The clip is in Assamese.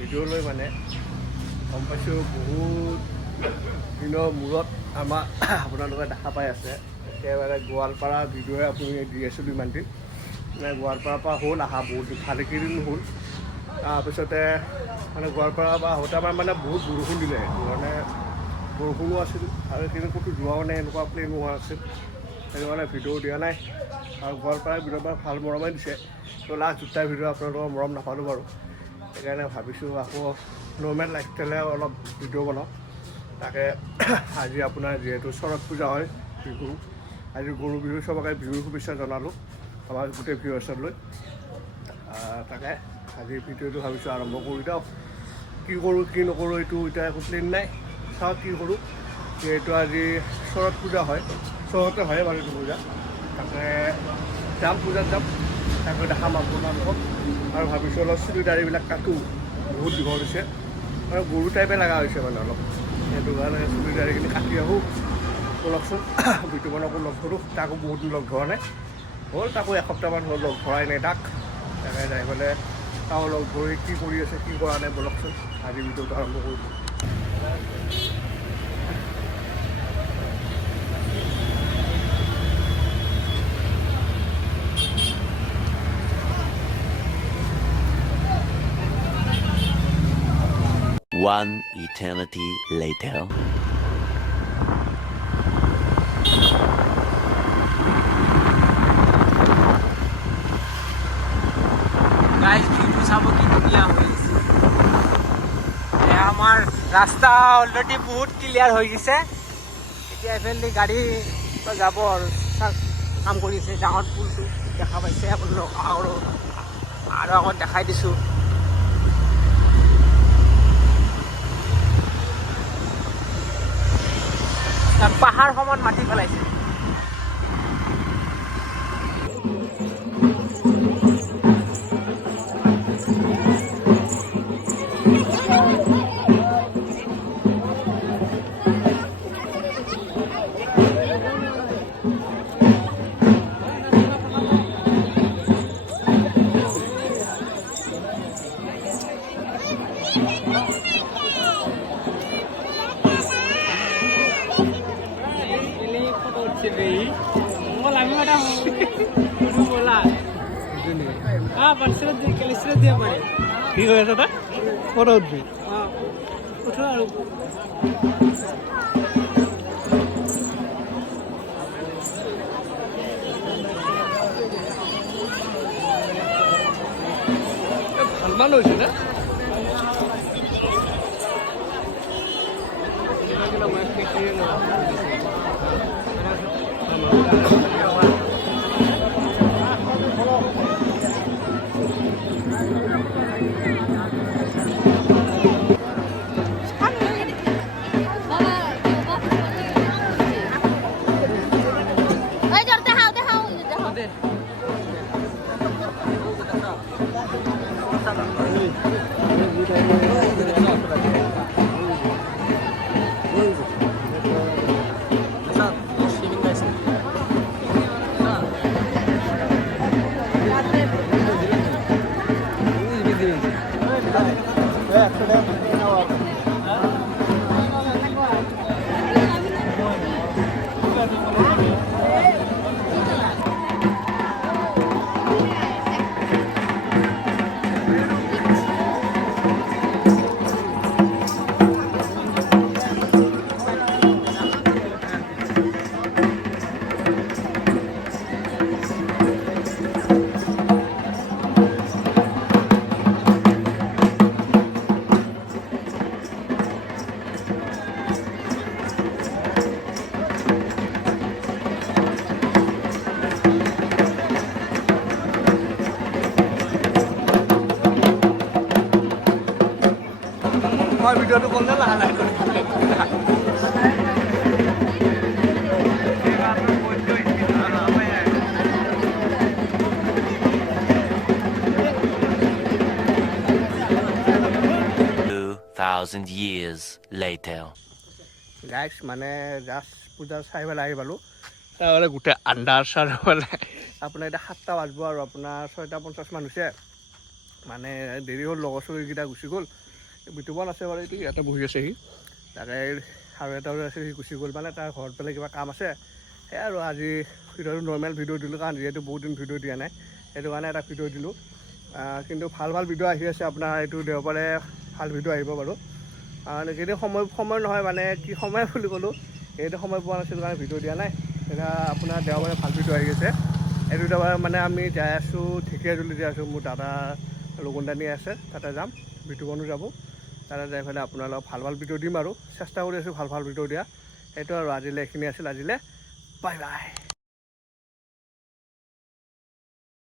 ভিডিঅ' লৈ মানে গম পাইছোঁ বহুত দিনৰ মূৰত আপোনালোকে দেখা পাই আছে একেবাৰে গোৱালপাৰা ভিডিঅ'ই আপুনি দি আছিলোঁ ইমান দিন মানে গোৱালপাৰাৰ পৰা হ'ল অহা বহুত ভালেকেইদিন হ'ল। তাৰপিছতে মানে গোৱালপাৰাৰ পৰা আহোঁতে আমাৰ মানে বহুত বৰষুণ দিলে মানে বৰষুণো আছিল আৰু সেইখিনি ক'তো যোৱাও নাই এনেকুৱা প্লেনো হোৱা আছিল সেইটো কাৰণে ভিডিঅ' দিয়া নাই আৰু গোৱালপাৰাৰ ভিডিঅ'ৰ পৰা ভাল মৰমেই দিছে ত' লাষ্ট দুটা ভিডিঅ' আপোনালোকৰ মৰম নাপালোঁ বাৰু সেইকাৰণে ভাবিছোঁ আকৌ নৰ্মেল লাইফষ্টাইলে অলপ ভিডিঅ' বনাওঁ তাকে আজি আপোনাৰ যিহেতু শৰৎ পূজা হয় বিহু আজি গৰু বিহু চবকে বিহুৰ শুভেচ্ছা জনালোঁ আমাৰ গোটেই ভিউৱাৰ্ছলৈ তাকে আজি ভিডিঅ'টো ভাবিছোঁ আৰম্ভ কৰি দিওঁ কি কৰোঁ কি নকৰোঁ এইটো এতিয়া একো প্লেন নাই চাওঁ কি কৰোঁ যিহেতু আজি শৰৎ পূজা হয় চহৰতে হয় বাৰু এইটো পূজা তাকে যাম পূজাত যাম তাকে দেখাম আপোনালোকক আৰু ভাবিছোঁ অলপ চুলি দাড়িবিলাক কাটো বহুত দীঘল হৈছে আৰু গৰু টাইপে লগা হৈছে মানে অলপ সেইটো কাৰণে চুলি দাড়িখিনি কাটি আহোঁ ব'লকচোন বিতুপনকো লগ ধৰোঁ তাকো বহুত দিন লগ ধৰা নাই হ'ল তাকো এসপ্তাহমান হ'ল লগ ধৰাই নাই তাক তাকে যাই পেলাই তাও লগ ধৰি কি কৰি আছে কি কৰা নাই ব'লকচোন আজি ভিডিঅ'টো আৰম্ভ কৰিছোঁ। One eternity later. গাইজ ভিউটো চাব কি ধুনীয়া হৈছে আমাৰ ৰাস্তা অলৰেডি বহুত ক্লিয়াৰ হৈ গৈছে এতিয়া এইফালে গাড়ী যাব আৰু কাম কৰিছে ডাঙৰ পুলটো দেখা পাইছে আপোনালোক আৰু আগত দেখাই দিছোঁ পাহাৰ সমান মাটি পেলাইছে কি হৈ আছে তাত ফটো উঠবি উঠো আৰু ভালমান হৈছে নে মই ভিডিঅ'টো ক'লে লাহে লাহে কৰি 2,000 years later. গাইছ মানে জাষ্ট পূজা চাই পেলাই আহি পালোঁ তাৰমানে গোটেই আন্ধাৰ চাৰ পেলাই আপোনাৰ এতিয়া 7টা বাজিব আৰু আপোনাৰ 6:50 মান হৈছে মানে দেৰি হ'ল লগৰ চগীকেইটা গুচি গ'ল বিতুপন আছে বাৰু, এইটো ইয়াতে বহি আছে সি। তাকে আৰু এটা আছে, সি গুচি গ'ল মানে তাৰ ঘৰত পেলাই কিবা কাম আছে। সেয়া আৰু আজি ভিডিঅ'টো নৰ্মেল ভিডিঅ' দিলোঁ, কাৰণ যিহেতু বহুত দিন ভিডিঅ' দিয়া নাই, সেইটো কাৰণে এটা ভিডিঅ' দিলোঁ। কিন্তু ভাল ভাল ভিডিঅ' আহি আছে আপোনাৰ, এইটো দেওবাৰে ভাল ভিডিঅ' আহিব বাৰু। এইকেইদিন সময় নহয় মানে, কি সময় বুলি ক'লোঁ, এইটো সময় পোৱা নাছিলোঁ কাৰণে ভিডিঅ' দিয়া নাই। এতিয়া আপোনাৰ দেওবাৰে ভাল ভিডিঅ' আহি আছে। এইটো দেওবাৰে মানে আমি যাই আছোঁ, ঢেকীয়াজুলি যাই আছোঁ, মোৰ দাদা লগুণদানি আছে, তাতে যাম। বিতুপনো যাব, তাতে যাই পেলাই আপোনালোকক ভাল ভাল ভিডিঅ' দিম আৰু চেষ্টা কৰি আছোঁ ভাল ভাল ভিডিঅ' দিয়া। সেইটো আৰু আজিলৈ এইখিনি আছিল, আজিলৈ বাই বাই।